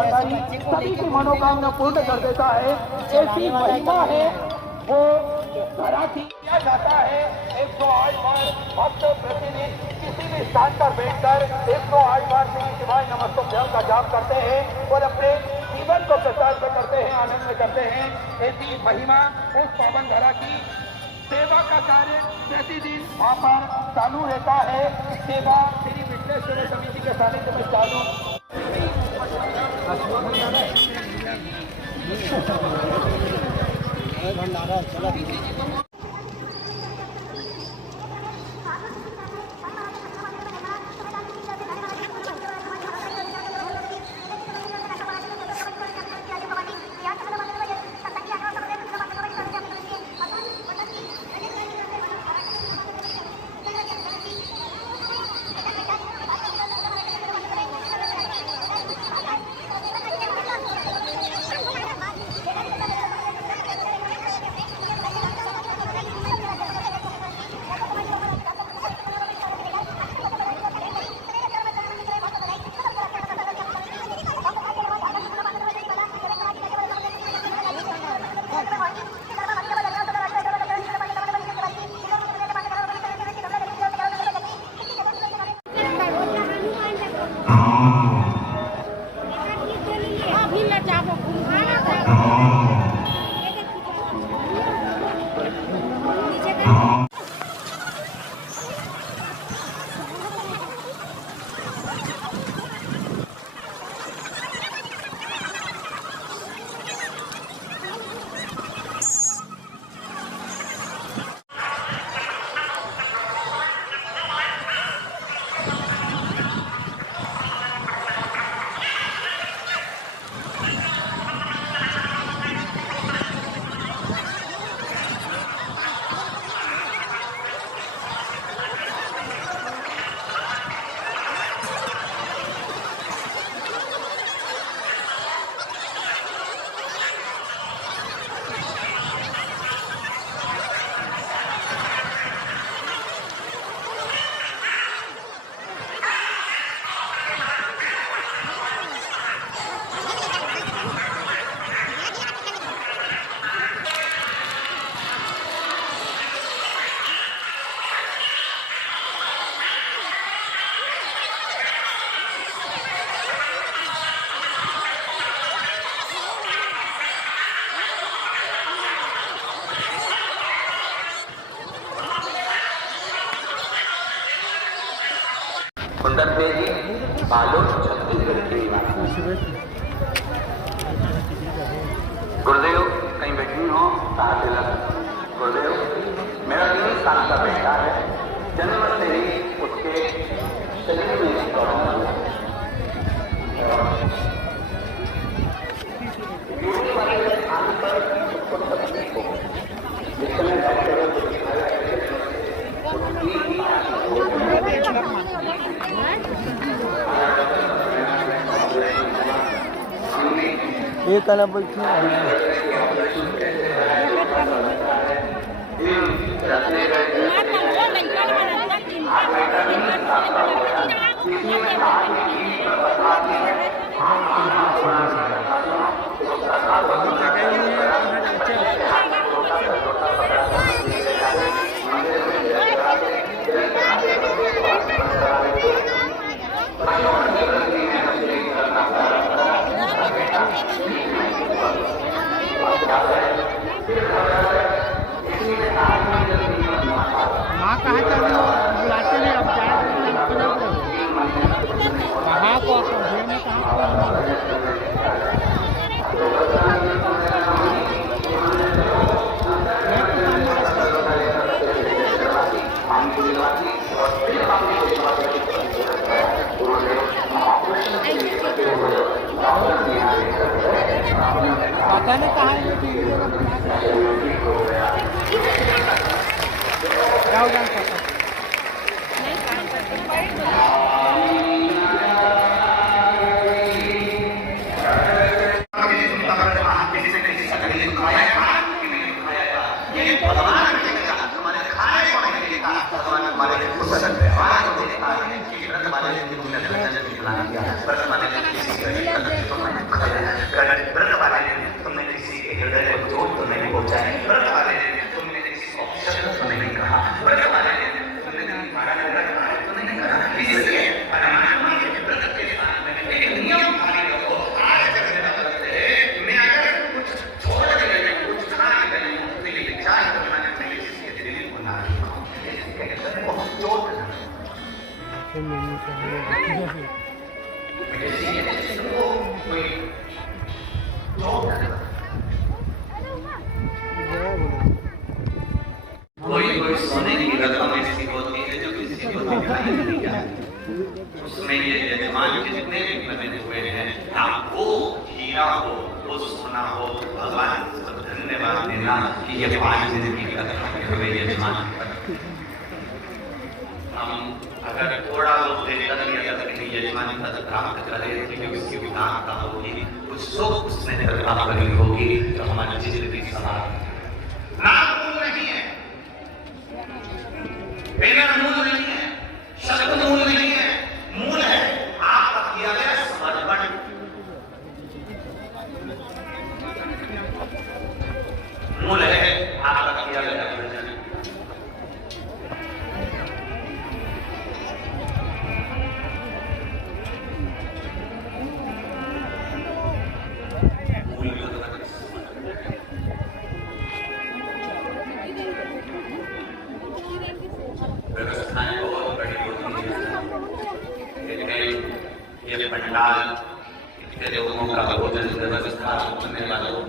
भंडारी सभी की मनोकामना पूर्ण कर देता है। ऐसी महिमा है वो घराती किया जाता है। 108 बार भक्त प्रतिदिन किसी भी स्थान पर बैठकर 108 बार श्री शिवाय नमस्तुभ्यं का जाप करते हैं और अपने जीवन को प्रसाद में करते हैं, आनंद में करते हैं। ऐसी महिमा उस पावन धरा की सेवा का कार्य प्रतिदिन वहाँ पर चालू रहता है। सेवा श्री विश्वेश्वर समिति के सानिध्य में चालू। सुंदर जी बालोद छत्तीसगढ़ के निवासी। गुरुदेव कहीं बैठी हो गुरुदेव मेरा 3 साल का बेटा है। जन्म से ही उसके शरीर में प्रॉब्लम है। एक कला बैठी माँ कहा था बुलाते नहीं, अब वहाँ को भीड़ में पता नहीं कहाँ है क्या हो जाता है। कोई कोई सोने की रकम ऐसी होती है जो किसी को दिखाई नहीं जाती। उसमें ये यजमान जितने भी बने हुए हैं, आप वो हीरा हो, वो सोना हो, भगवान को धन्यवाद देना कि ये 5 दिन की कथा के हुए यजमान। हम अगर थोड़ा लोग देकर या कहीं यजमान पद प्राप्त करें कि उसकी विधानता होगी, कुछ सुख उसमें प्राप्त होगी, तो हमारी जिंदगी सवाल नाम मूल नहीं है, मेरा मूल नहीं है, शब्द मूल नहीं है, मूल है आपका किया गया समर्पण। मूल है आपका किया गया भजन। व्यवस्थाएं बहुत बड़ी होती है, ये पंडाल इतने लोगों का भोजन व्यवस्था करने वालों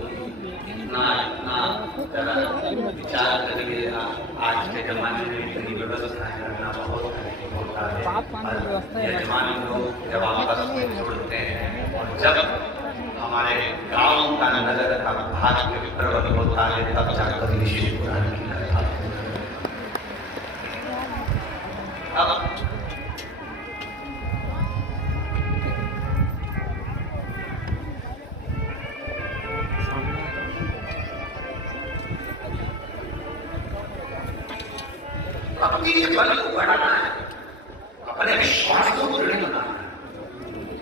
इतना विचार करिए। आज के जमाने में इतनी व्यवस्थाएं करना बहुत कठिन होता है। यजमान लोग जब आपस में जुड़ते हैं और जब हमारे गांव का नगर का भाग्य प्रबल होता है, तब जाकर निश्चित पुराण की कथा। अब अपनी बल को बढ़ाना है, अपने विश्वास को दृढ़ बनाना है।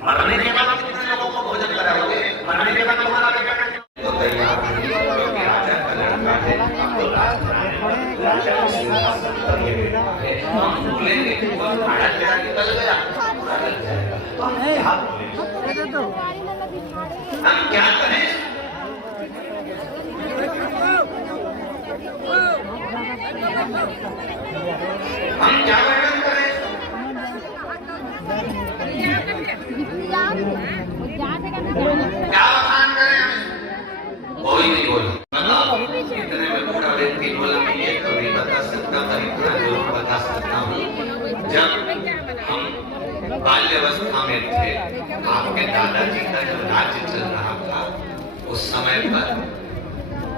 मरने के बाद कितने लोगों को भोजन कराओगे? मरने के बाद तुम्हारा बेटा तो तैयार राजा का लड़का है, राजा हम भूलेंगे और भारत मेरा निकल गया, हम क्या करें? हम क्या वर्णन करें? क्या बखान करें? कोई नहीं बोला। इतने में बूढ़ा व्यक्ति बोला, मैं ये तो नहीं बता सकता, पर इतना जरूर बता सकता हूँ। जब हम बाल्यावस्था में थे, आपके दादाजी का जो राज्य चल रहा था, उस समय पर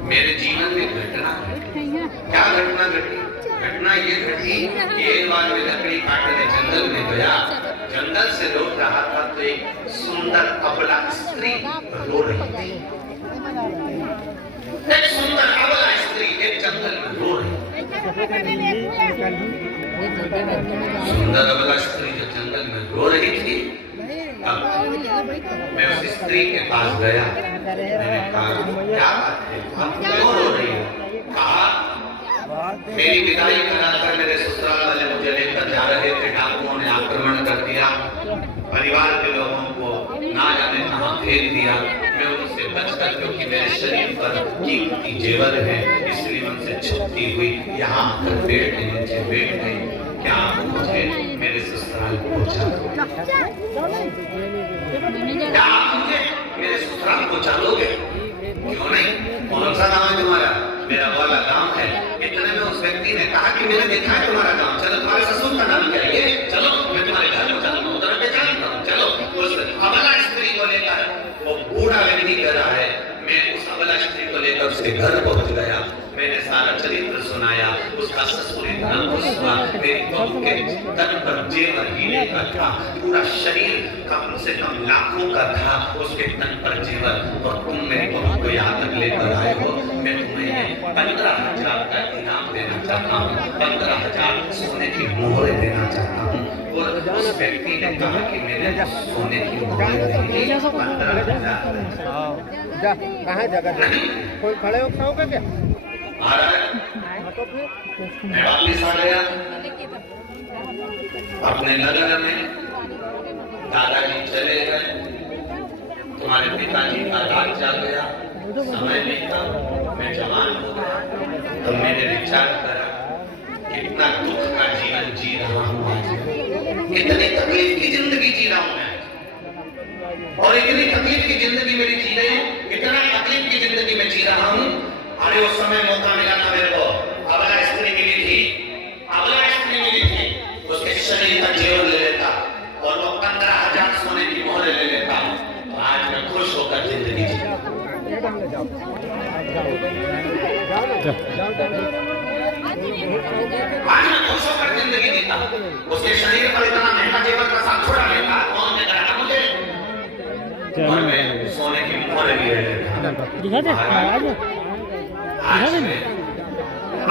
मेरे जीवन में घटना घटी। क्या घटना घटी? घटना ये घटी कि एक बार मैं लकड़ी काटने जंगल में गया, जंगल से लौट रहा था तो एक सुंदर अबला स्त्री रो रही थी। एक सुंदर अबला स्त्री एक जंगल में रो रही थी। सुंदर अबला स्त्री जो जंगल में रो रही थी, अब मैं उस स्त्री के पास गया। मैंने कहा, क्या बात है, आप क्यों रो रही हो? कहा, मेरी विदाई कराकर मेरे ससुराल वाले मुझे लेकर जा रहे थे, डाकुओं ने आक्रमण कर दिया, परिवार के लोगों को ना जाने कहां फेंक दिया। मैं उनसे बचकर, क्योंकि मेरे शरीर पर कीमती जेवर है, इसलिए उनसे छुपती हुई यहाँ आकर पेड़ के नीचे बैठ गई। क्या मुझे मेरे ससुराल पहुंचा दो? क्या मुझे मेरे ससुराल पहुंचा दोगे? क्यों नहीं? कौन सा नाम है तुम्हारा? मेरा वाला गांव है। इतने में उस व्यक्ति ने कहा कि मैंने देखा है तुम्हारा गांव, चलो तुम्हारे ससुर का नाम क्या है? चलो मैं तुम्हारे घर में चलूंगा, उधर पे जानता हूँ, चलो। उस अबला स्त्री को लेकर, वो बूढ़ा व्यक्ति कह रहा है, मैं उस अबला स्त्री को लेकर उसके घर पहुंच गया। मैंने सारा चरित्र सुनाया। उसका ससुर इतना खुश हुआ, मेरी बहू के तन पर जेवर हीरे का था, पूरा शरीर कम से कम लाखों का था उसके तन पर जेवर, और तुम मेरी बहू को यहाँ तक लेकर आए हो। मैं तुम्हें 15,000 का इनाम देना चाहता हूँ, 15,000 सोने की मोहरें देना चाहता हूँ। और उस व्यक्ति ने कहा कि मैंने सोने की मोहरें नहीं, 15,000। कहाँ जगह नहीं, कोई खड़े हो खाओगे क्या? आ रहा है तो फिर मैं वापिस आ गया अपने नगर में। दादाजी चले गए, तुम्हारे पिताजी का राज चल गया, समय नहीं था, मैं जवान हो गया। तो मैंने विचार करा, कितना दुख का जीवन जी रहा हूँ आज। इतनी तकलीफ की जिंदगी जी रहा हूं मैं, और इतनी तकलीफ की जिंदगी मेरी जी रही हूं, इतना तकलीफ की जिंदगी में जी रहा हूं। अरे उस समय मौका मिला था मेरे को, अबला स्त्री मिली थी, अबला स्त्री मिली थी, उसके शरीर का जेवर ले लेता और वो 15,000 सोने की मोहरें ले लेता। आज मैं खुश होकर जिंदगी जी रहा हूं। आज मैं खुश होकर जिंदगी जीता। उसके शरीर पर इतना महंगा जेवर का साथ छोड़ा लेता, कौन ने कराना मुझे? और मैं सोने की मोहरें भी ले लेता। आज मैं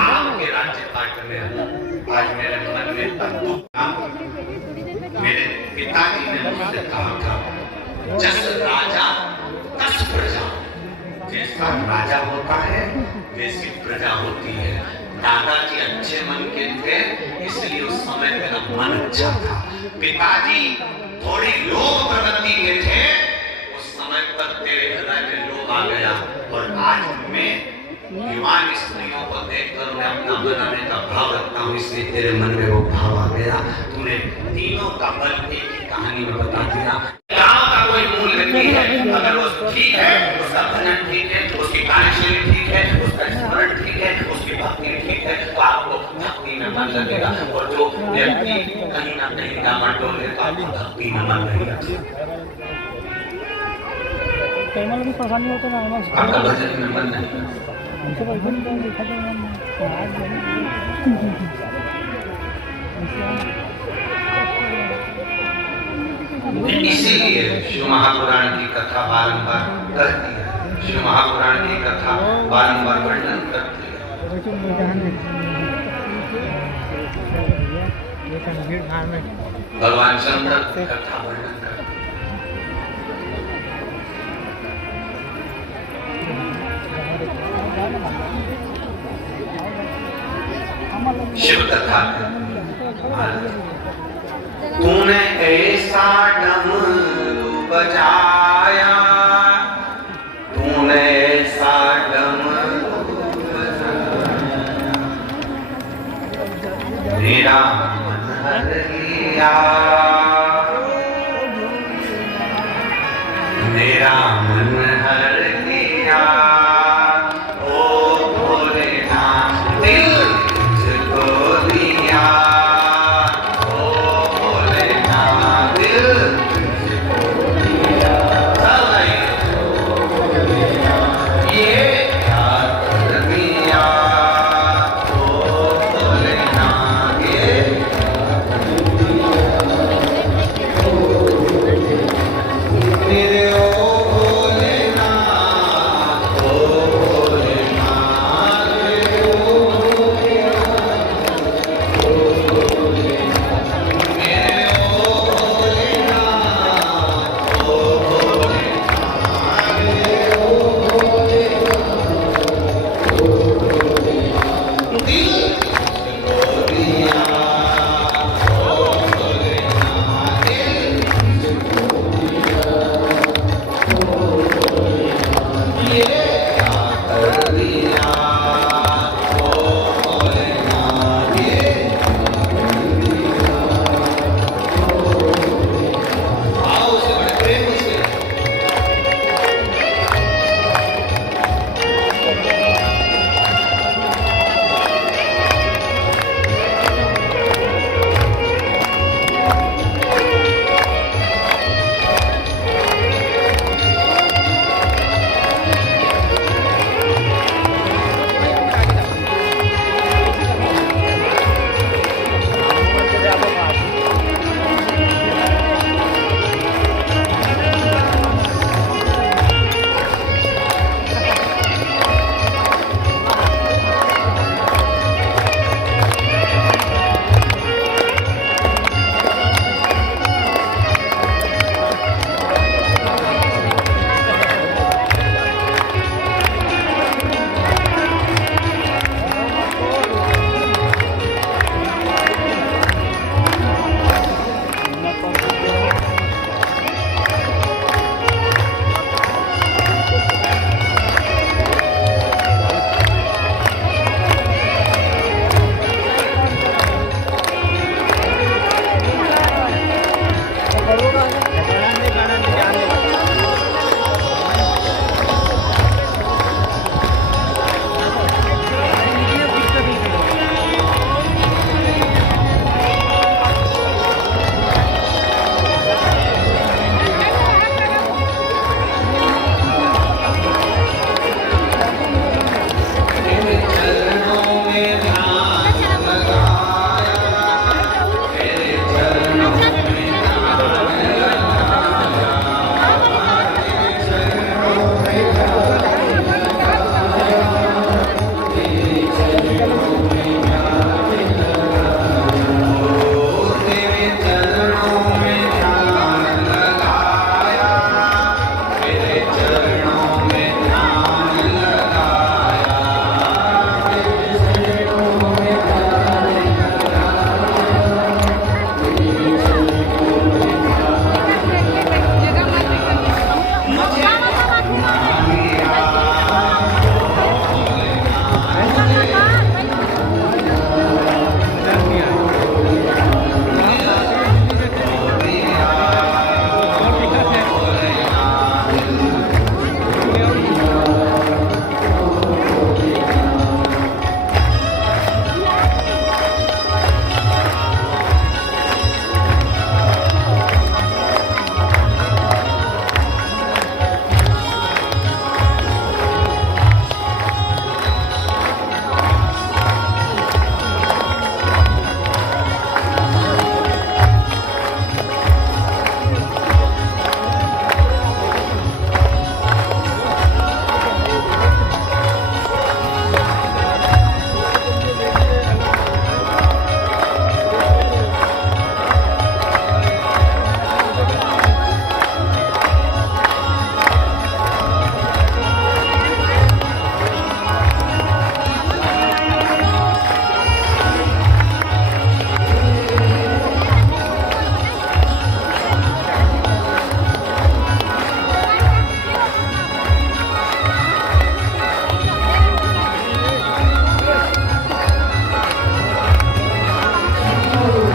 आपके राज्य पाठ में आज मेरे मन में दुख था। मेरे पिताजी ने मुझसे कहा था, जस राजा तस प्रजा, जैसा राजा होता है वैसी प्रजा होती है। दादाजी अच्छे मन के थे, इसलिए उस समय मेरा मन अच्छा था। पिताजी थोड़ी लोभ प्रवृत्ति के थे, उस समय पर तेरे हृदय में लोभ आ गया। और आज मैं युवान स्त्रियों को देखकर उन्हें अपना बनाने का भाव रखता हूँ, इसलिए तेरे मन में वो भाव आ गया। तूने तीनों का बल एक ही कहानी में बता दिया। गाँव का कोई मूल व्यक्ति है, अगर वो ठीक है, उसका भजन ठीक है, उसकी कार्यशैली ठीक है, उसका स्मरण ठीक है, उसकी भक्ति ठीक है, तो आपको भक्ति में मन लगेगा। और जो व्यक्ति कहीं ना कहीं डामाडोल है, तो आपको भक्ति में मन नहीं लगेगा, आपका भजन में मन नहीं लगेगा। इसीलिए शिव महापुराण की कथा बारंबार करती है, शिव महापुराण की कथा बारंबार वर्णन करती है। भगवान शंकर की कथा वर्णन करती है। शिव कथा तूने ऐसा डमरू बजाया, तूने ऐसा डमरू बजाया, मेरा मन हर लिया, मेरा मन हर लिया। ओ भोलेनाथ दिल तुझको दिया, मेरे ओ है।